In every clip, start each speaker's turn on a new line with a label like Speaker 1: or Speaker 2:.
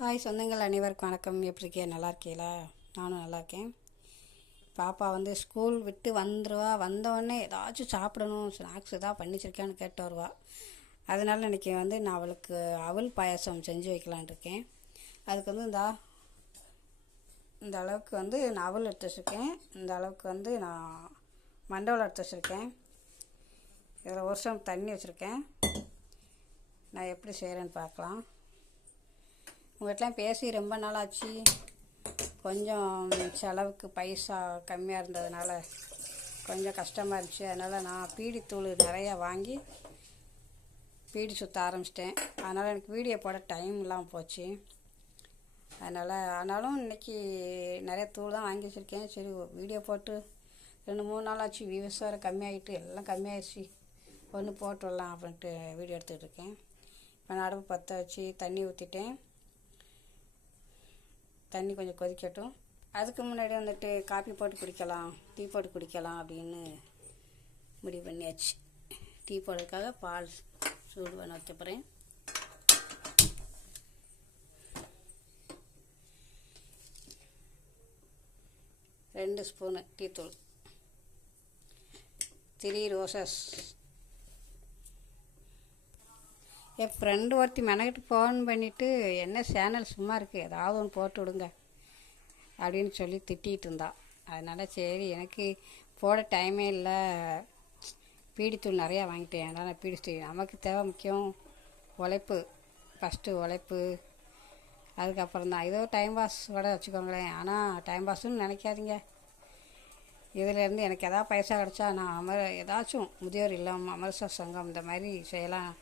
Speaker 1: Hi சொந்தங்கள் அனைவருக்கும் வணக்கம். எப்படி இருக்கே நல்லா இருக்கீங்களா? நானும் நல்லா இருக்கேன். பாப்பா வந்து ஸ்கூல் விட்டு வந்துடுவா வந்தோடனே ஏதாச்சும் சாப்பிடணும் ஸ்நாக்ஸ் ஏதாவது பண்ணிச்சிருக்கியான்னு கேட்டு வருவா. அதனால் இன்றைக்கி வந்து நான் அவளுக்கு அவல் பாயாசம் செஞ்சு வைக்கலான் இருக்கேன். அதுக்கு வந்து இந்த இந்த அளவுக்கு வந்து நான் அவல் எடுத்து வச்சுருக்கேன். இந்த அளவுக்கு வந்து நான் மண்டவளம் எடுத்து வச்சுருக்கேன். இதில் ஒரு வருஷம் தண்ணி வச்சுருக்கேன். நான் எப்படி செய்கிறேன்னு பார்க்கலாம். உங்கள்கிட்டலாம் பேசி ரொம்ப நாள் ஆச்சு கொஞ்சம் செலவுக்கு பைசா கம்மியாக இருந்ததுனால கொஞ்சம் கஷ்டமாக இருந்துச்சு. அதனால் நான் பீடித்தூள் நிறையா வாங்கி பீடி சுற்ற ஆரம்பிச்சிட்டேன். அதனால் எனக்கு வீடியோ போட டைம் இல்லாமல் போச்சு. அதனால் ஆனாலும் இன்றைக்கி நிறைய தூள் தான் வாங்கி வச்சுருக்கேன். சரி வீடியோ போட்டு ரெண்டு மூணு நாள் ஆச்சு. வியூஸ் வேறு கம்மியாகிட்டு எல்லாம் கம்மியாயிடுச்சு ஒன்று போட்டு விடலாம் அப்படின்ட்டு வீடியோ எடுத்துகிட்டு இருக்கேன். இப்போ நான் அடுப்பு பற்ற வச்சு தண்ணி ஊற்றிட்டேன் தண்ணி கொஞ்சம் கொதிக்கட்டும். அதுக்கு முன்னாடி வந்துட்டு காஃபி போட்டு குடிக்கலாம் டீ போட்டு குடிக்கலாம் அப்படின்னு முடிவு பண்ணியாச்சு. டீ போடுறதுக்காக பால் சூடு பண்ண வைக்க போகிறேன் ரெண்டு ஸ்பூனு டீத்தூள். Three roses. என் ஃப்ரெண்டு ஒருத்தி மெனக்கிட்டு ஃபோன் பண்ணிவிட்டு என்ன சேனல் சும்மா இருக்குது ஏதாவது ஒன்று போட்டு விடுங்க. அப்படின்னு சொல்லி திட்டிகிட்டு இருந்தான் அதனால் சரி எனக்கு போட டைமே இல்லை. பீடித்தூள் நிறையா வாங்கிட்டேன். அதனால் நான் நமக்கு தேவை முக்கியம் உழைப்பு. ஃபஸ்ட்டு உழைப்பு. அதுக்கப்புறம் தான். ஏதோ டைம் பாஸ் கூட வச்சுக்கோங்களேன். ஆனால் டைம் பாஸ்ன்னு நினைக்காதீங்க. இதிலேருந்து எனக்கு எதாவது பைசா கிடச்சா நான் அமர் ஏதாச்சும் முதியோர் இல்லம் அமரச சங்கம் இந்த மாதிரி செய்யலாம்.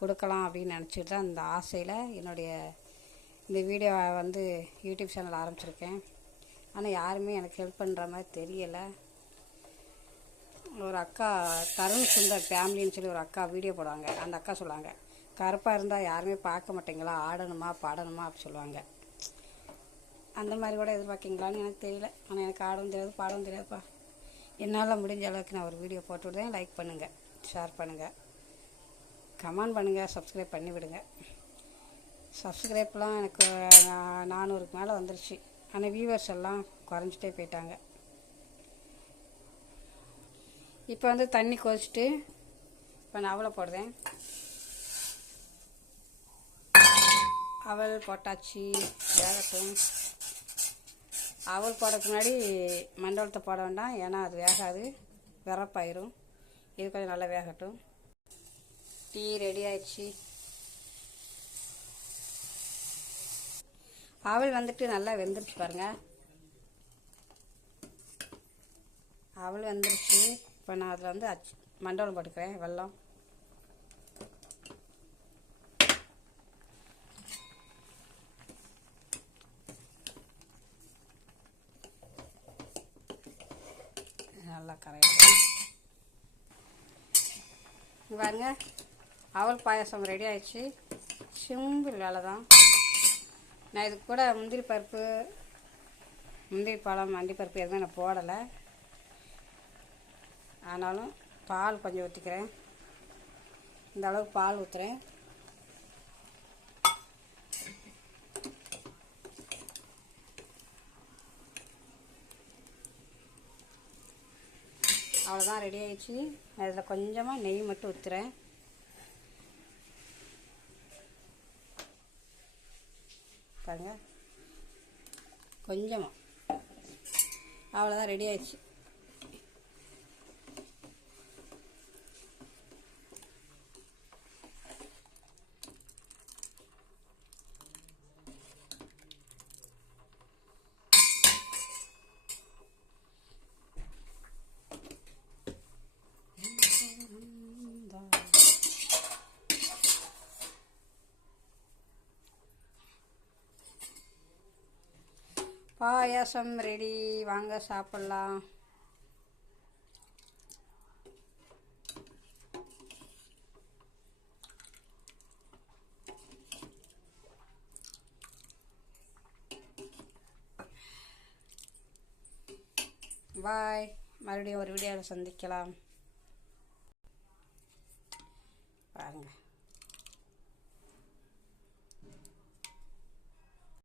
Speaker 1: கொடுக்கலாம் அப்படின்னு நினச்சிட்டு தான் இந்த ஆசையில் என்னுடைய இந்த வீடியோவை வந்து யூடியூப் சேனல் ஆரம்பிச்சிருக்கேன். ஆனால் யாருமே எனக்கு ஹெல்ப் பண்ணுற மாதிரி தெரியலை. ஒரு அக்கா தருண் சுந்தர் ஃபேமிலின்னு சொல்லி ஒரு அக்கா வீடியோ போடுவாங்க. அந்த அக்கா சொல்லுவாங்க கருப்பாக இருந்தால் யாருமே பார்க்க மாட்டீங்களா? ஆடணுமா பாடணுமா? அப்படி சொல்லுவாங்க. அந்த மாதிரி கூட எதிர்பார்க்கீங்களான்னு எனக்கு தெரியல. ஆனால் எனக்கு ஆடவும் தெரியாது பாடவும் தெரியாதுப்பா. என்னால் முடிஞ்ச அளவுக்கு நான் ஒரு வீடியோ போட்டு விடுறேன் லைக் பண்ணுங்கள் ஷேர் பண்ணுங்கள் கமெண்ட் பண்ணுங்கள் சப்ஸ்கிரைப் பண்ணி விடுங்க. சப்ஸ்கிரைப்லாம் எனக்கு நானூறுக்கு மேலே வந்துருச்சு. ஆனால் வியூவர்ஸ் எல்லாம் குறைஞ்சிட்டே போயிட்டாங்க. இப்போ வந்து தண்ணி கொதிச்சுட்டு இப்போ நான் அவளை போடுறேன். அவல் போட்டாச்சு வேகட்டும். அவல் போடுறதுக்கு முன்னாடி மண்டபத்தை போட வேண்டாம் ஏன்னா அது வேகாது விறப்பாயிரும். இது கொஞ்சம் நல்லா வேகட்டும். டீ ரெடி ஆயிடுச்சு. அவல் வந்துட்டு நல்லா வெந்துருச்சு பாருங்க. அவல் வெந்துருச்சு. இப்போ நான் அதில் வந்து அச்சு மண்டபம் போட்டுக்கிறேன் வெள்ளம் நல்லா கரையிடும் பாருங்க. அவல் பாயசம் ரெடி ஆயிடுச்சு. சிம்பிள் வேலை தான் நான் இது கூட முந்திரி பருப்பு முந்திரி பழம் மண்டி பருப்பு எதுவும் நான் போடலை. ஆனாலும் பால் கொஞ்சம் ஊற்றிக்கிறேன் இந்த அளவுக்கு பால் ஊற்றுறேன் அவ்வளோதான் ரெடி ஆயிடுச்சு. அதில் கொஞ்சமாக நெய் மட்டும் ஊற்றுறேன் பாருங்கள் கொஞ்சமாக அவ்வளோதான் ரெடி ஆயிடுச்சு. பாயாசம் ரெடி வாங்க சாப்பிட்லாம். பாய் மறுபடியும் ஒரு வீடியோவில் சந்திக்கலாம். பாருங்கள்